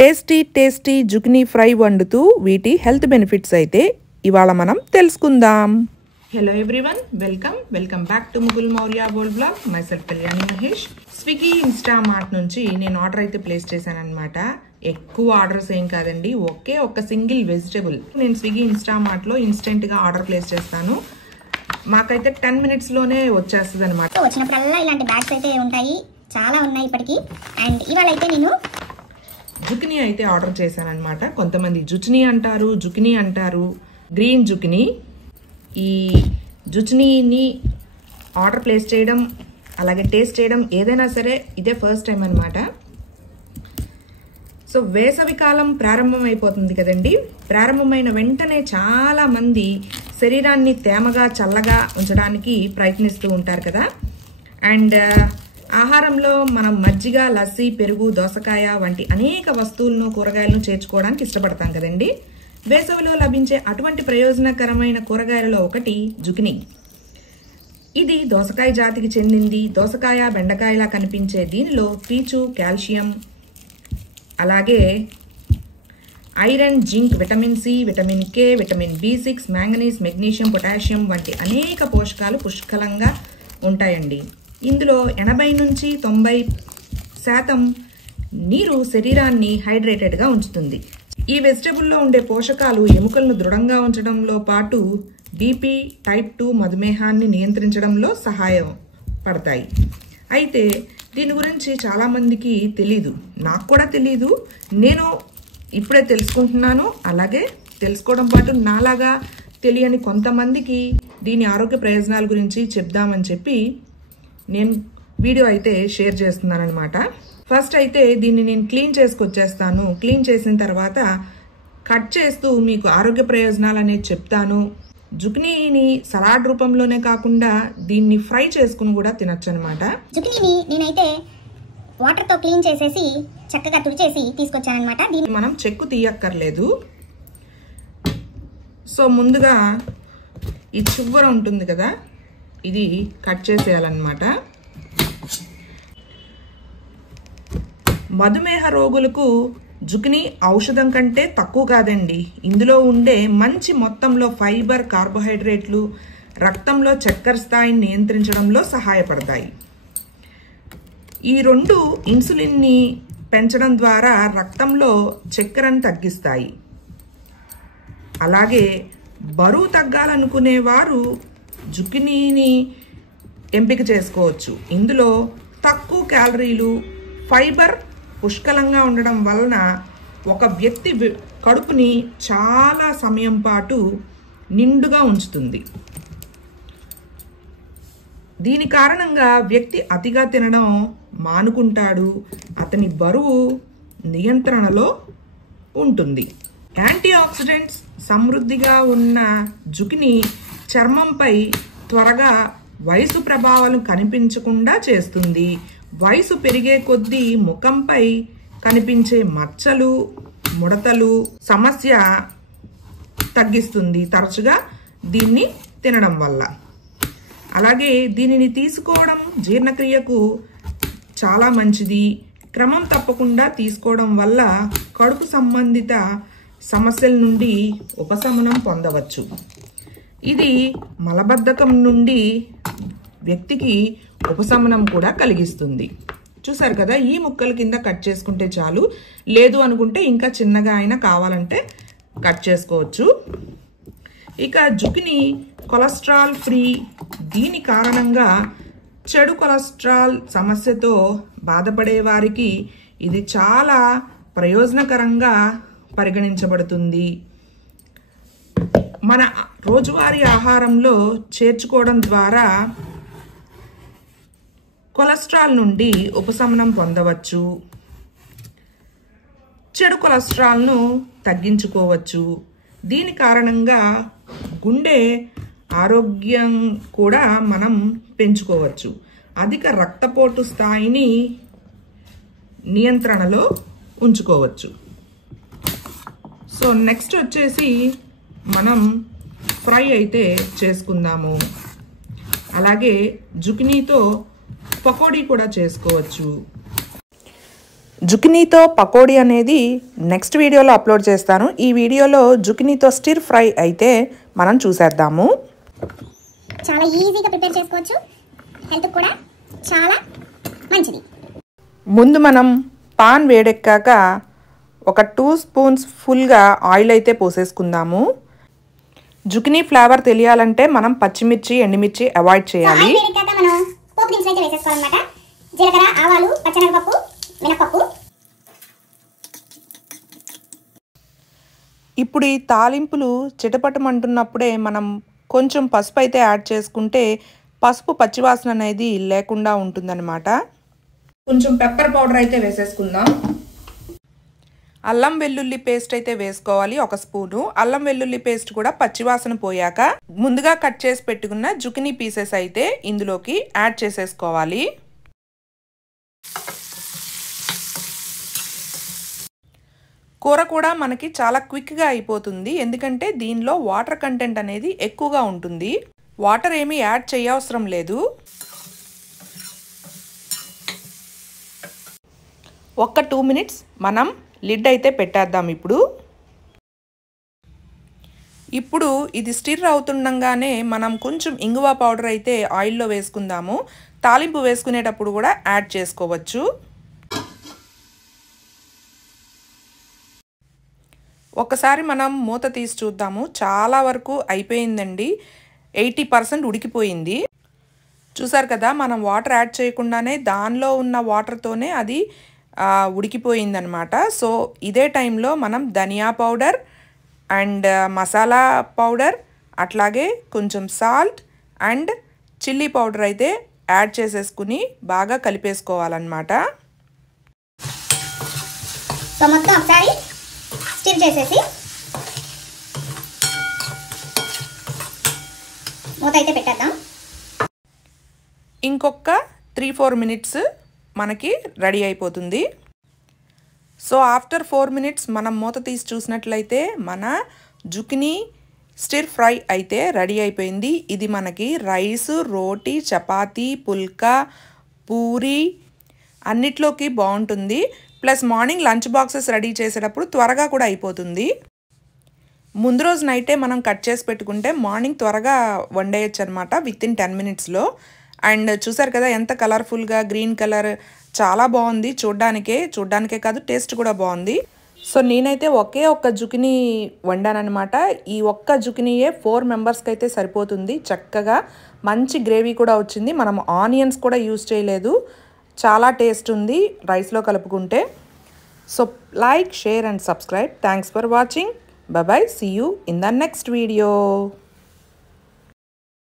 Tasty zucchini fry వండుతూ వీటి health benefits అయితే ఇవాళ మనం తెలుసుకుందాం. Hello everyone, welcome back to Mughal Maurya world blog. Myself Kalyani Mahesh. Swiggy Instamart నుంచి నేను ఆర్డర్ అయితే ప్లేస్ చేశాను అనమాట. ఎక్కువ ఆర్డర్స్ ఏం కాదండి, ఒక్క సింగిల్ వెజిటబుల్. నేను స్విగ్గీ ఇన్స్టామార్ట్ లో ఇన్స్టెంట్ గా ఆర్డర్ ప్లేస్ చేస్తాను. మాకైతే 10 minutes లోనే వచ్చేస్తుంది అనమాట. వచ్చినప్పుడల్లా ఇలాంటి బ్యాగ్స్ అయితే ఉంటాయి, చాలా ఉన్నాయి ఇప్పటికి. అండ్ ఇవాళ అయితే నేను జుకినీ అయితే ఆర్డర్ చేశాను అనమాట. కొంతమంది జుచినీ అంటారు, జుకినీ అంటారు, గ్రీన్ జుకినీ. ఈ జుచినీని ఆర్డర్ ప్లేస్ చేయడం అలాగే టేస్ట్ చేయడం ఏదైనా సరే ఇదే ఫస్ట్ టైం అనమాట. సో వేసవికాలం ప్రారంభం అయిపోతుంది కదండి. ప్రారంభమైన వెంటనే చాలా మంది శరీరాన్ని తేమగా చల్లగా ఉంచడానికి ప్రయత్నిస్తూ ఉంటారు కదా. అండ్ ఆహారంలో మనం మజ్జిగ, లస్సీ, పెరుగు, దోసకాయ వంటి అనేక వస్తువులను, కూరగాయలను చేర్చుకోవడానికి ఇష్టపడతాం కదండి. వేసవిలో లభించే అటువంటి ప్రయోజనకరమైన కూరగాయలలో ఒకటి జుకినీ. ఇది దోసకాయ జాతికి చెందింది. దోసకాయ, బెండకాయలా కనిపించే దీనిలో పీచు, కాల్షియం, అలాగే iron, zinc, vitamin C, vitamin K, vitamin B6, manganese, magnesium, potassium వంటి అనేక పోషకాలు పుష్కలంగా ఉంటాయండి. ఇందులో 80 నుంచి 90% నీరు శరీరాన్ని హైడ్రేటెడ్గా ఉంచుతుంది. ఈ వెజిటబుల్లో ఉండే పోషకాలు ఎముకలను దృఢంగా ఉంచడంలో పాటు బీపీ, టైప్ 2 మధుమేహాన్ని నియంత్రించడంలో సహాయపడతాయి. అయితే దీని గురించి చాలామందికి తెలీదు, నాకు కూడా తెలీదు. నేను ఇప్పుడే తెలుసుకుంటున్నాను. అలాగే తెలుసుకోవడం పాటు నాలాగా తెలియని కొంతమందికి దీని ఆరోగ్య ప్రయోజనాల గురించి చెప్దామని చెప్పి నేను వీడియో అయితే షేర్ చేస్తున్నాను అనమాట. ఫస్ట్ అయితే దీన్ని నేను క్లీన్ చేసుకొచ్చేస్తాను. క్లీన్ చేసిన తర్వాత కట్ చేస్తూ మీకు ఆరోగ్య ప్రయోజనాలు అనేది చెప్తాను. జుకినీని సలాడ్ రూపంలోనే కాకుండా దీన్ని ఫ్రై చేసుకుని కూడా తినొచ్చు అనమాట. జుకినీని నేనైతే వాటర్తో క్లీన్ చేసేసి చక్కగా తుడిచేసి తీసుకొచ్చానమాట. దీన్ని మనం చెక్కు తీయక్కర్లేదు. సో ముందుగా ఈ చివర ఉంటుంది కదా, ఇది కట్ చేసేయాలన్నమాట. మధుమేహ రోగులకు జుకినీ ఔషధం కంటే తక్కువ కాదండి. ఇందులో ఉండే మంచి మొత్తంలో ఫైబర్, కార్బోహైడ్రేట్లు రక్తంలో చక్కెర స్థాయిని నియంత్రించడంలో సహాయపడతాయి. ఈ రెండు ఇన్సులిన్ని పెంచడం ద్వారా రక్తంలో చక్కెరను తగ్గిస్తాయి. అలాగే బరువు తగ్గాలనుకునే వారు జుకినీని ఎంపిక చేసుకోవచ్చు. ఇందులో తక్కువ క్యాలరీలు, ఫైబర్ పుష్కలంగా ఉండడం వలన ఒక వ్యక్తి కడుపుని చాలా సమయం పాటు నిండుగా ఉంచుతుంది. దీని కారణంగా వ్యక్తి అతిగా తినడం మానుకుంటాడు. అతని బరువు నియంత్రణలో ఉంటుంది. యాంటీ ఆక్సిడెంట్స్ సమృద్ధిగా ఉన్న జుకినీ చర్మంపై త్వరగా వయసు ప్రభావాలు కనిపించకుండా చేస్తుంది. వయసు పెరిగే కొద్దీ ముఖంపై కనిపించే మచ్చలు, ముడతలు సమస్య తగ్గిస్తుంది తరచుగా దీన్ని తినడం వల్ల. అలాగే దీనిని తీసుకోవడం జీర్ణక్రియకు చాలా మంచిది. క్రమం తప్పకుండా తీసుకోవడం వల్ల కడుపు సంబంధిత సమస్యల నుండి ఉపశమనం పొందవచ్చు. ఇది మలబద్ధకం నుండి వ్యక్తికి ఉపశమనం కూడా కలిగిస్తుంది. చూసారు కదా, ఈ ముక్కల కింద కట్ చేసుకుంటే చాలు. లేదు అనుకుంటే ఇంకా చిన్నగా అయినా కావాలంటే కట్ చేసుకోవచ్చు. ఇక జుకినీ కొలెస్ట్రాల్ ఫ్రీ. దీని కారణంగా చెడు కొలెస్ట్రాల్ సమస్యతో బాధపడే వారికి ఇది చాలా ప్రయోజనకరంగా పరిగణించబడుతుంది. మన రోజువారీ ఆహారంలో చేర్చుకోవడం ద్వారా కొలెస్ట్రాల్ నుండి ఉపశమనం పొందవచ్చు. చెడు కొలెస్ట్రాల్ను తగ్గించుకోవచ్చు. దీని కారణంగా గుండె ఆరోగ్యం కూడా మనం పెంచుకోవచ్చు. అధిక రక్తపోటు స్థాయిని నియంత్రణలో ఉంచుకోవచ్చు. సో నెక్స్ట్ వచ్చేసి మనం ఫ్రై అయితే చేసుకుందాము. అలాగే జుకినీతో పకోడీ కూడా చేసుకోవచ్చు. జుకినీతో పకోడీ అనేది నెక్స్ట్ వీడియోలో అప్లోడ్ చేస్తాను. ఈ వీడియోలో జుకినీతో స్టిర్ ఫ్రై అయితే మనం చూసేద్దాము. చాలా ఈజీగా ప్రిపేర్ చేసుకోవచ్చు, హెల్త్ కూడా చాలా మంచిది. ముందు మనం పాన్ వేడెక్కాక ఒక 2 స్పూన్స్ ఫుల్గా ఆయిల్ అయితే పోసేసుకుందాము. జుకినీ ఫ్లేవర్ తెలియాలంటే మనం పచ్చిమిర్చి ఎండుమిర్చి అవాయిడ్ చేయాలి. మనం పోపు దినుసులు అయితే వేసేసుకోవాలన్నమాట. జీలకర్ర, ఆవాలు, పచ్చనగపప్పు, మినపప్పు. ఇప్పుడు ఈ తాలింపులు చిటపటమంటున్నప్పుడే మనం కొంచెం పసుపు అయితే యాడ్ చేసుకుంటే పసుపు పచ్చివాసన అనేది లేకుండా ఉంటుందన్నమాట. కొంచెం పెప్పర్ పౌడర్ అయితే వేసేసుకుందాం. అల్లం వెల్లుల్లి పేస్ట్ అయితే వేసుకోవాలి 1 స్పూను. అల్లం వెల్లుల్లి పేస్ట్ కూడా పచ్చివాసన పోయాక ముందుగా కట్ చేసి పెట్టుకున్న జుకినీ పీసెస్ అయితే ఇందులోకి యాడ్ చేసేసుకోవాలి. కూర కూడా మనకి చాలా క్విక్గా అయిపోతుంది, ఎందుకంటే దీనిలో వాటర్ కంటెంట్ అనేది ఎక్కువగా ఉంటుంది. వాటర్ ఏమీ యాడ్ చేయవసరం లేదు. ఒక్క 2 మినిట్స్ మనం లిడ్ అయితే పెట్టేద్దాం. ఇప్పుడు ఇది స్టిర్ అవుతుండగానే మనం కొంచెం ఇంగువ పౌడర్ అయితే ఆయిల్లో వేసుకుందాము. తాలింపు వేసుకునేటప్పుడు కూడా యాడ్ చేసుకోవచ్చు. ఒకసారి మనం మూత తీసి చూద్దాము. చాలా వరకు అయిపోయిందండి, 80% ఉడికిపోయింది. చూసారు కదా, మనం వాటర్ యాడ్ చేయకుండానే దానిలో ఉన్న వాటర్తోనే అది ఉడికిపోయిందనమాట. సో ఇదే టైంలో మనం ధనియా పౌడర్ అండ్ మసాలా పౌడర్, అట్లాగే కొంచెం సాల్ట్ అండ్ చిల్లీ పౌడర్ అయితే యాడ్ చేసేసుకుని బాగా కలిపేసుకోవాలన్నమాట. సో మొత్తం ఒకసారి స్టిర్ చేసేసి మూత అయితే పెట్టేద్దాం. ఇంకొక 3-4 మినిట్స్ మనకి రెడీ అయిపోతుంది. సో ఆఫ్టర్ 4 మినిట్స్ మనం మూత తీసి చూసినట్లయితే మన జుకినీ స్టిర్ ఫ్రై అయితే రెడీ అయిపోయింది. ఇది మనకి రైస్, రోటీ, చపాతీ, పుల్కా, పూరి అన్నిట్లోకి బాగుంటుంది. Plus morning lunch boxes ready చేసేటప్పుడు త్వరగా కూడా అయిపోతుంది. ముందు రోజు నైటే మనం కట్ చేసి పెట్టుకుంటే మార్నింగ్ త్వరగా వండేయచ్చు అనమాట, వితిన్ 10 మినిట్స్లో. అండ్ చూసారు కదా ఎంత కలర్ఫుల్గా గ్రీన్ కలర్, చాలా బాగుంది. చూడ్డానికే కాదు, టేస్ట్ కూడా బాగుంది. సో నేనైతే ఒకే ఒక్క జుకినీ వండానమాట. ఈ ఒక్క జుకినీయే 4 మెంబర్స్కి అయితే సరిపోతుంది. చక్కగా మంచి గ్రేవీ కూడా వచ్చింది. మనం ఆనియన్స్ కూడా యూజ్ చేయలేదు. చాలా టేస్ట్ ఉంది రైస్లో కలుపుకుంటే. So like, share and subscribe. Thanks for watching. Bye bye. See you in the next video.